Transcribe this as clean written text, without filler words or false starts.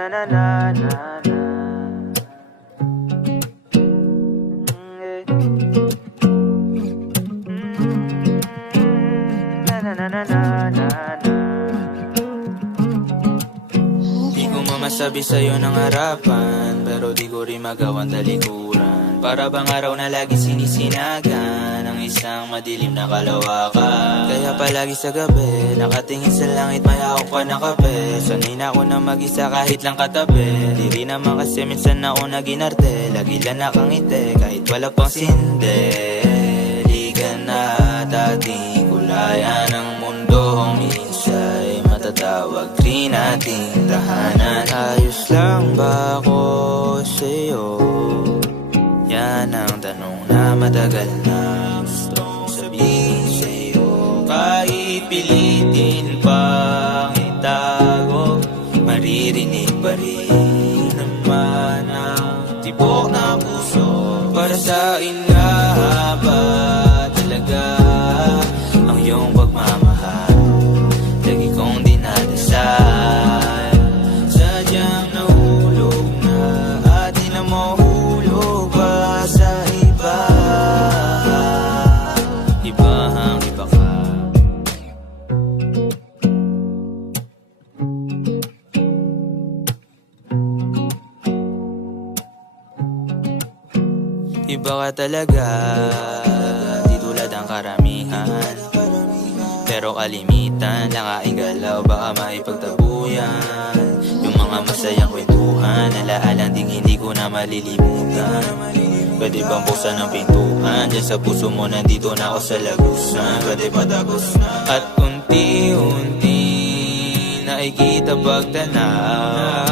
na na na na na. Na na na na na na na. Di ko mamasabi sa'yo ng harapan, pero di ko rin magawang talikuran. Para bang araw na lagi sinisinagan ng isang madilim na kalawakan. Kaya palagi sa gabi, nakatingin sa langit, may hawak pa na kape. Sanay na ako na mag-isa kahit lang katabi. Di rin naman kasi minsan ako naginarte, lagi lang nakangiti kahit wala pang sinde. Di ka na dating kulayan ng mundo, minsa'y matatawag rin ating tahanan. Ayos lang ba ako sa'yo? Yan ang tanong na matagal na gustong sabihin sa'yo. Kahit pilitin pang itago, maririnig pa rin naman ang tibok na puso. Para sa'kin nga ba talaga ang iyong pagmamahal? Lagi kong dinadasal, sadyang nahulog na at di na mahulog pa sa iba. Iba ang iba ka. Iba ka talaga, di tulad ang karamihan. Pero kalimitan, nakaing galaw, baka maipagtabuyan. Yung mga masayang kwentuhan, alaalang ding hindi ko na malilimutan. Pwede bang buksan ang pintuan? Diyan sa puso mo, nandito na ako sa lagusan. Pwede patapos na. At unti-unti nakikita pagtanaw